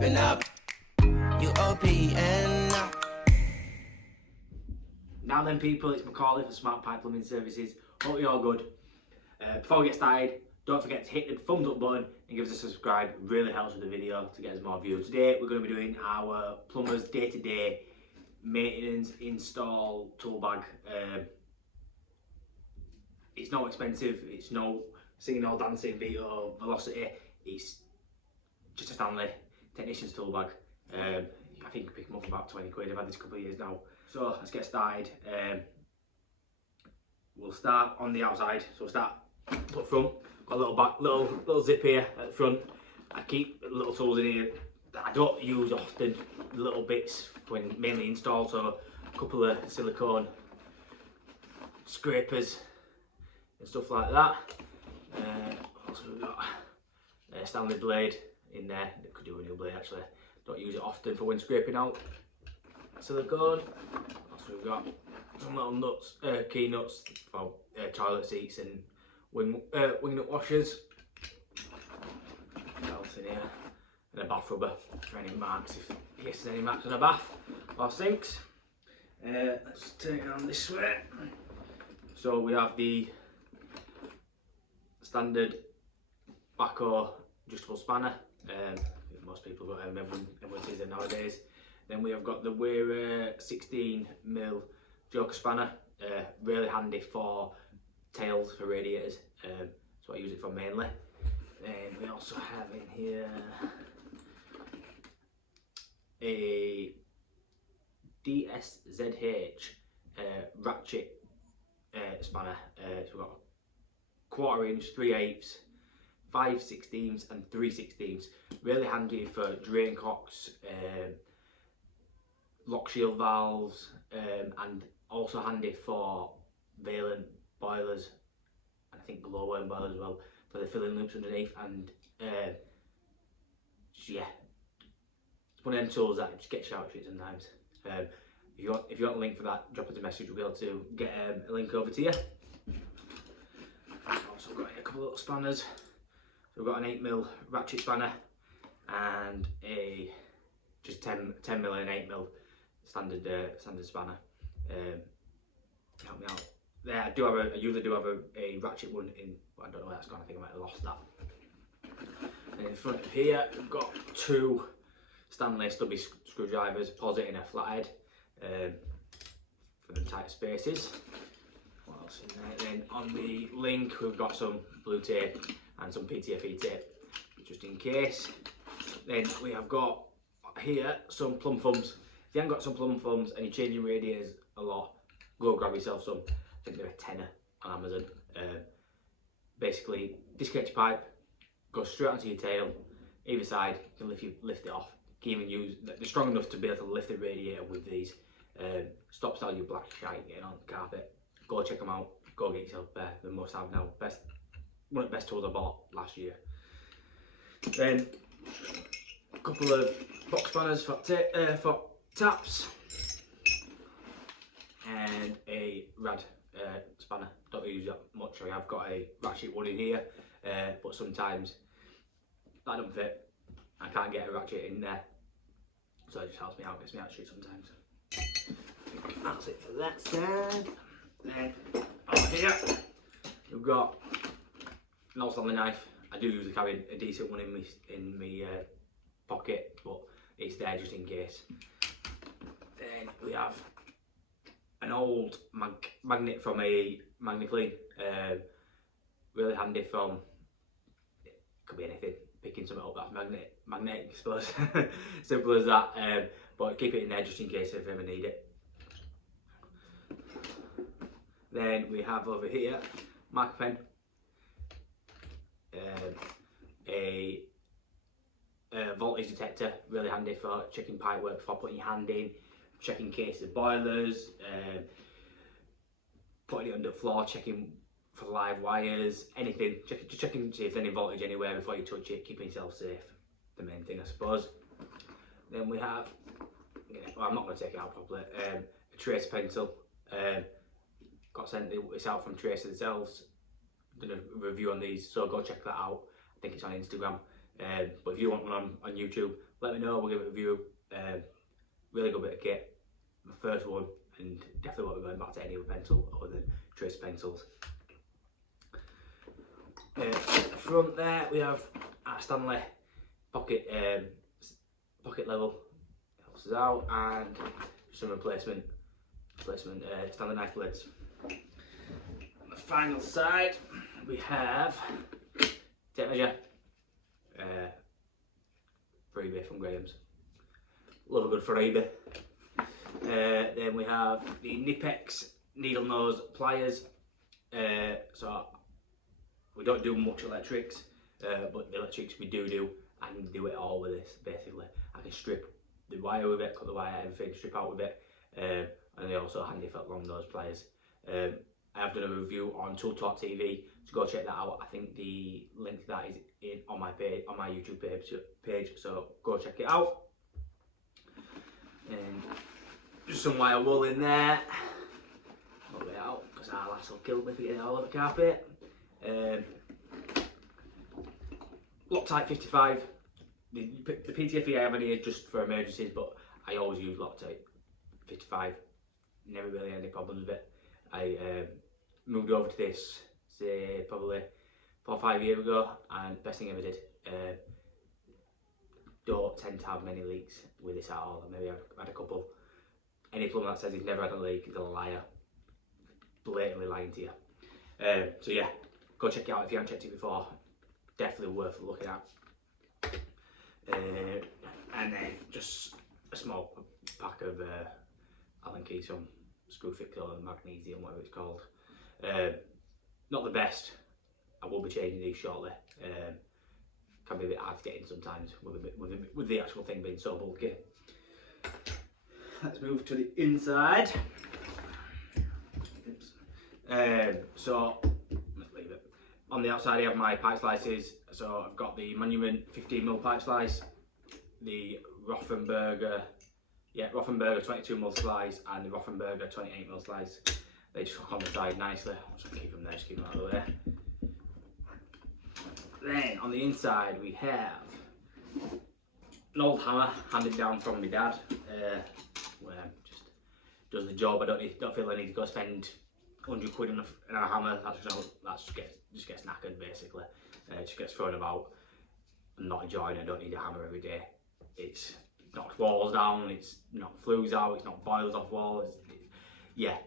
open up. You open up. Now then people, it's Macaulay for Smart Pipe Plumbing Services. Hope you're all good. Before we get started, don't forget to hit the thumbs up button and give us a subscribe. It really helps with the video to get us more views. Today we're going to be doing our plumber's day-to-day maintenance install tool bag. It's not expensive, it's no singing or dancing veto velocity, it's just a Stanley technician's tool bag. I think you pick them up for about 20 quid. I've had this a couple of years now. So let's get started. We'll start on the outside. So we'll start up front. Got a little zip here at the front. I keep little tools in here that I don't use often, little bits when mainly install. So a couple of silicone scrapers and stuff like that. Also we've got a Stanley blade in there. Could do a new blade actually. Don't use it often for when scraping out silicone. Also we've got some little nuts, key nuts for toilet seats and wing nut washers. What else in here? And a bath rubber for any marks, if there's any marks on a bath or sinks. Let's turn it on this way. So we have the standard backhoe adjustable spanner. Most people have got them, everyone sees them nowadays. Then we have got the Weir 16 Mil Jug Spanner, really handy for tails for radiators. That's what I use it for mainly. Then we also have in here a DSZH ratchet spanner. So we've got 1/4 inch, 3/8, 5/16 and 3/16. Really handy for drain cocks, lock shield valves, and also handy for valent boilers, and I think glowworm boilers as well, for the filling loops underneath. And yeah, it's one of them tools that just gets shout shit sometimes. If you want a link for that, drop us a message, we'll be able to get a link over to you. I've also got a couple of little spanners. So we've got an 8mm ratchet spanner and a just 10mm and 8mm standard spanner. Help me out. There, I usually do have a ratchet one in, but I don't know where that's gone. I think I might have lost that. And in front of here, we've got 2 Stanley Stubby screwdrivers, posit in a flathead for the tight spaces. What else in there? Then on the link, we've got some blue tape and some PTFE tape, just in case. Then we have got here some plumb thumbs. If you haven't got some plumb thumbs and you're changing radiators a lot, go grab yourself some. I think they're a tenner on Amazon. Basically, disconnect your pipe, go straight onto your tail, either side. You can lift it off. You can even use, they're strong enough to be able to lift the radiator with these. Stops all your black shite getting on the carpet. Go check them out. Go get yourself a pair. They're must have now. One of the best tools I bought last year. Then a couple of box spanners for taps and a rad spanner. Don't use that much. I've got a ratchet one in here, but sometimes that doesn't fit. I can't get a ratchet in there, so it just helps me out, gets me out of shit sometimes. I think that's it for that side. Then over here we've got an old Stanley knife. I do usually carry a decent one in my pocket, but it's there just in case. Then we have an old magnet from a Clean. Really handy from, it could be anything, picking something up that's magnetic I suppose. Simple as that, but keep it in there just in case if you ever need it. Then we have over here Micropen, a voltage detector, really handy for checking pipe work before putting your hand in, checking cases of boilers, putting it under the floor, checking for live wires, anything, just checking to see if there's any voltage anywhere before you touch it, keeping yourself safe, the main thing I suppose. Then we have, well, I'm not going to take it out properly, a trace pencil. Got sent this out from Trace themselves. Done a review on these, so go check that out. I think it's on Instagram. But if you want one on YouTube, let me know, we'll give it a review. Really good bit of kit, my first one, and definitely won't be going back to any other pencil other than trace pencils. Front there we have our Stanley pocket level, helps us out, and some replacement Stanley knife blades. On the final side we have tape measure, freebie from Graham's. Love a good freebie. Then we have the Nippex needle nose pliers. So we don't do much electrics, but the electrics we do, I can do it all with this basically. I can strip the wire with it, cut the wire, everything, strip out with it, and they're also handy for long nose pliers. I have done a review on Tool Talk TV, so go check that out. I think the link to that is on my page, on my YouTube page, so go check it out. And just some wire wool in there. Pull it out because our lass will kill me for getting it all over the carpet. Loctite 55. The PTFE I have in here just for emergencies, but I always use Loctite 55. Never really had any problems with it. I moved over to this, say probably 4 or 5 years ago, and best thing I ever did. Don't tend to have many leaks with this at all. Maybe I've had a couple. Any plumber that says he's never had a leak is a liar. Blatantly lying to you. So yeah, go check it out if you haven't checked it before. Definitely worth looking at. And then just a small pack of Allen key, some screw fixer or magnesium, whatever it's called. Not the best. I will be changing these shortly. Can be a bit hard to get in sometimes with the actual thing being so bulky. Let's move to the inside. So let's leave it. On the outside I have my pipe slices. So I've got the Monument 15mm pipe slice, the Rothenberger 22mm slice, and the Rothenberger 28mm slice. They just hook on the side nicely. I'll just keep them there, just keep them out of the way. Then on the inside we have an old hammer handed down from my dad, where just does the job. I don't feel I need to go spend 100 quid on a hammer. That just gets knackered basically. It just gets thrown about. I'm not enjoying it. I don't need a hammer every day. It's knocked walls down, it's knocked flues out, it's knocked boils off walls. Yeah,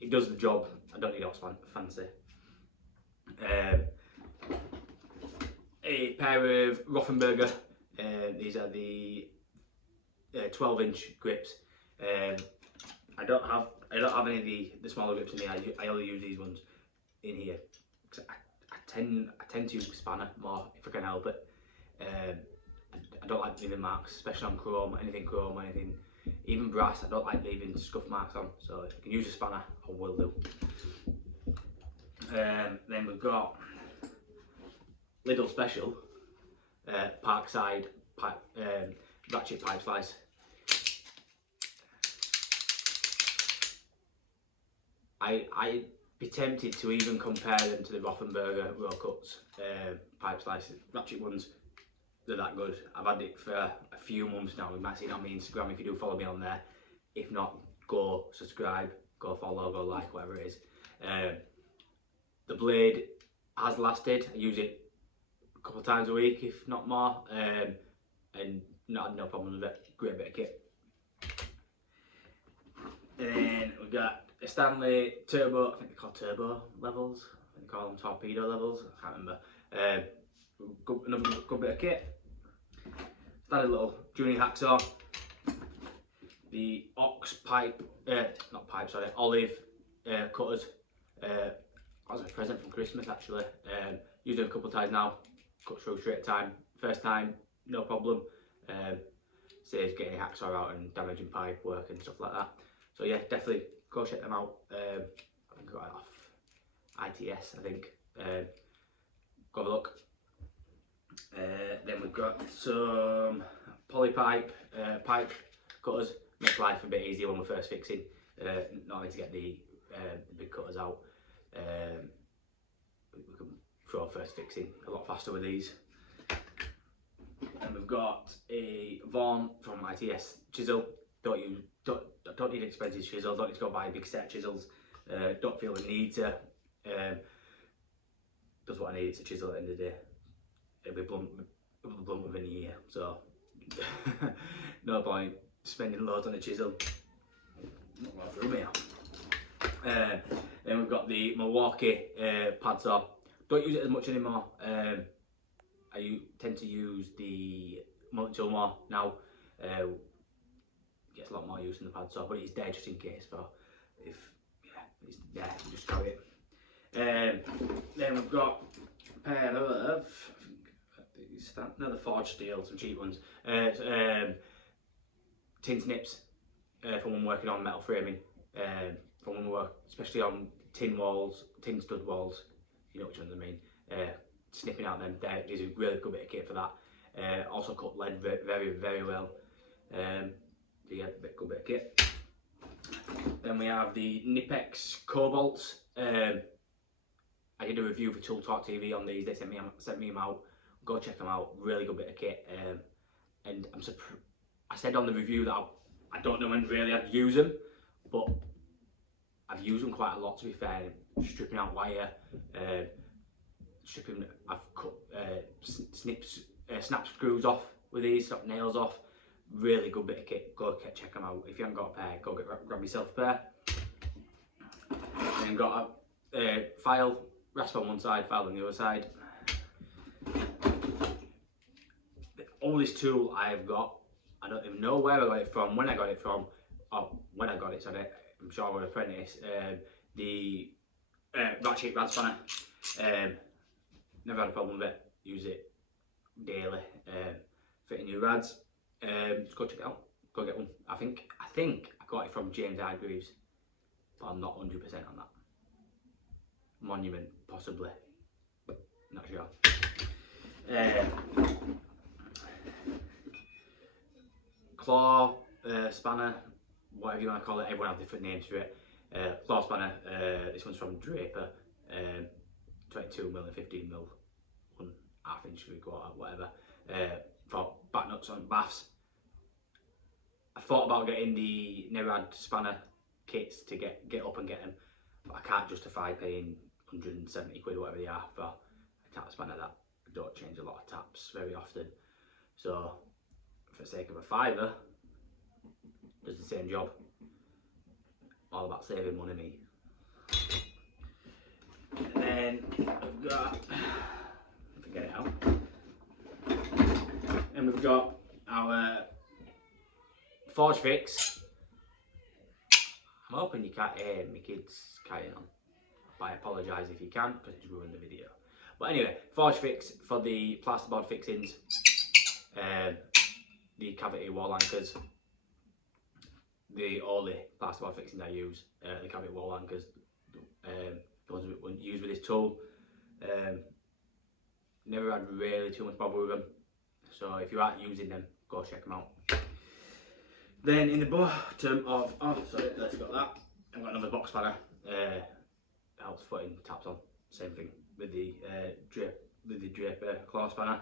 it does the job. I don't need it fancy. A pair of Rothenberger. These are the 12-inch grips. I don't have any of the smaller grips in here. I only use these ones in here. I tend to use spanner more if I can help it. I don't like leaving marks, especially on chrome, anything, even brass. I don't like leaving scuff marks on. So if I can use a spanner, I will do. Then we've got Lidl Special Parkside pipe, ratchet pipe slice. I'd be tempted to even compare them to the Rothenberger Raw Cuts pipe slices, ratchet ones. They're that good. I've had it for a few months now. You might see it on my Instagram if you do follow me on there. If not, go subscribe, go follow, go like, whatever it is. The blade has lasted. I use it a couple of times a week, if not more, and not had no problems with it. Great bit of kit. And then we've got a Stanley turbo, I think they're called turbo levels. I think they call them torpedo levels, I can't remember. Another good bit of kit. Standard little junior hacksaw. The ox pipe, olive cutters. That was a present from Christmas actually. Used it a couple of times now. Cut through straight time. First time, no problem. Saves getting a hacksaw out and damaging pipe work and stuff like that. So yeah, definitely go check them out. I think I got it off ITS, I think. Go have a look. Then we've got some polypipe pipe cutters. Make life a bit easier when we're first fixing. Not only to get the big cutters out. We can throw first fixing a lot faster with these. And we've got a Vaughan from ITS Chisel. Don't need expensive chisel, don't need to go buy a big set of chisels. Don't feel the need to. Does what I need, it's a chisel at the end of the day. It'll be blunt within a year, so no point spending loads on a chisel. Not going through here. Then we've got the Milwaukee pad saw. Don't use it as much anymore. I tend to use the multi-tool more now. Gets a lot more use than the pad saw, but it's there just in case. For if it's there, just carry it. Then we've got a pair of another forged steel, some cheap ones. Tin snips for when working on metal framing. For when we work, especially on tin walls, tin stud walls. You know which ones I mean. Snipping out them, there's a really good bit of kit for that. Also cut lead very well. Yeah, good bit of kit. Then we have the Nippex Cobalts. I did a review for Tool Talk TV on these. They sent me them out. Go check them out. Really good bit of kit. And I said on the review that I don't know when really I'd use them, but I've used them quite a lot, to be fair. Stripping out wire, I've cut snap screws off with these, snap nails off. Really good bit of kit. Go check them out. If you haven't got a pair, go grab yourself a pair. And then got a file, rasp on one side, file on the other side. The oldest tool I've got, I don't even know where I got it from, when I got it from, or when I got it, sorry, I'm sure I was an apprentice. The ratchet rad spanner. Never had a problem with it. Use it daily. Fitting new rads. Just go check it out. Go get one. I think I got it from James Hargreaves, but I'm not 100% on that. Monument, possibly. Not sure. Claw spanner, whatever you want to call it. Everyone has different names for it. Claw spanner. This one's from Draper. 22mm and 15mm, 1/2 inch, 3/4, whatever. For back nuts on baths. I thought about getting the Nerad spanner kits to get up and get them, but I can't justify paying 170 quid or whatever they are for a tap spanner that I don't change a lot of taps very often. So for the sake of a fiver, does the same job. All about saving money, me. And then we've got, forget it out. And we've got our Forge Fix. I'm hoping you can't hear my kids carrying on. But I apologise if you can, because it's ruined the video. But anyway, Forge Fix for the plasterboard fixings, the cavity wall anchors, the only plasterboard fixings I use, the cavity wall anchors, the ones we use with this tool. Never had really too much bother with them, so if you aren't using them, go check them out. Then in the bottom of, let's got that. I've got another box spanner. Helps putting taps on. Same thing with the Draper claw spanner.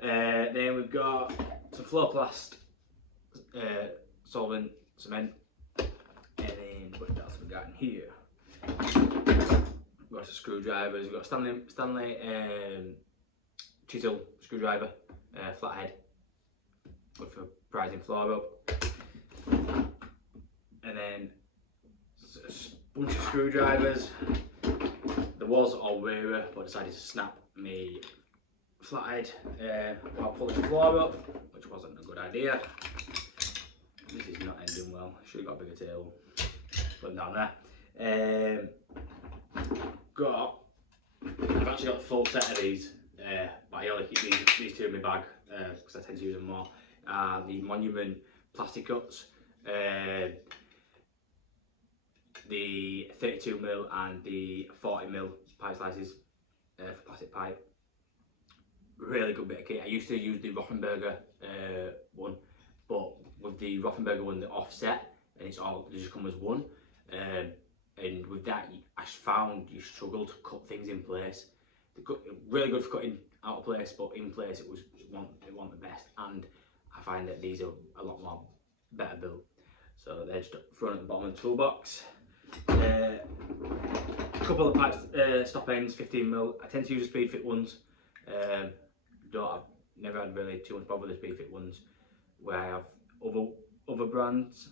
Then we've got some Flowplast, solvent, cement, and then what else have we got in here? We've got some screwdrivers. We've got Stanley Chisel screwdriver, flathead, good for prising floor up. And then a bunch of screwdrivers. The walls are all wearer, but I decided to snap me flathead while pulling the floor up, which wasn't a good idea. This is not ending well. Should have got a bigger table. Put them down there. I've actually got the full set of these, but I only keep these two in my bag because I tend to use them more. The Monument plastic cuts, the 32mm and the 40mm pipe slices for plastic pipe. Really good bit of kit. I used to use the Rothenberger one, but with the Rothenberger one, the offset, and they just come as one. And with that, I found you struggle to cut things in place. really good for cutting out of place, but in place it wasn't the best, and I find that these are a lot more better built. So they're just thrown at the bottom of the toolbox. A couple of pipes, stop ends, 15mm. I tend to use the speed fit ones. I've never had really too much bother with the speed fit ones, where I have other brands.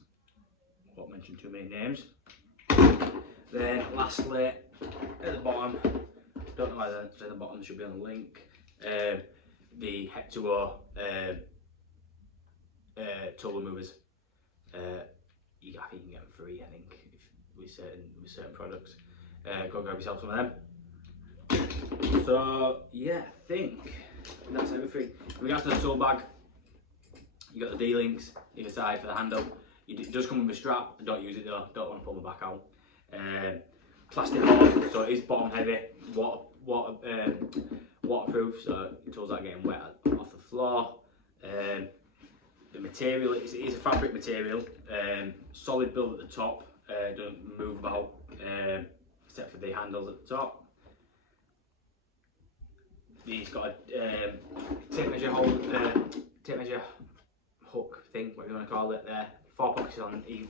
I won't mention too many names. Then lastly, at the bottom, don't know why it's at the bottom, should be on the link. The Hector tool removers. I think you can get them free. I think with certain products. Go grab yourself some of them. So yeah, I think that's everything. In regards to the tool bag, you got the D-links either side for the handle. It does come with a strap. I don't use it though. Don't want to pull my back out. Plastic board, so it is bottom heavy, waterproof, so your tools aren't getting wet off the floor. The material is a fabric material, solid build at the top, doesn't move about except for the handles at the top. These got a tape measure hook thing, whatever you want to call it there. 4 pockets on the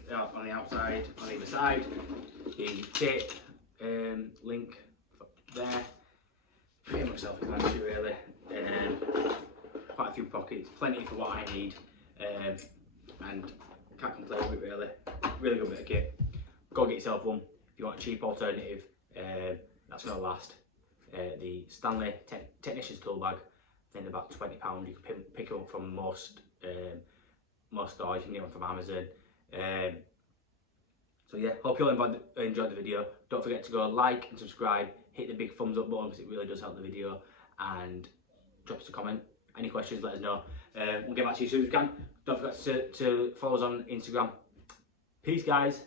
outside, on either side. The tape link there. Pretty much self-explanatory really. Quite a few pockets, plenty for what I need, and can't complain with it really. Really good bit of kit. Go get yourself one if you want a cheap alternative. That's going to last. The Stanley Technician's Tool Bag, I think about £20. You can pick it up from most stores. You can get one from Amazon. So yeah, hope you all enjoyed the video. Don't forget to go like and subscribe. Hit the big thumbs up button because it really does help the video. And drop us a comment. Any questions, let us know. We'll get back to you as soon as we can. Don't forget to follow us on Instagram. Peace, guys.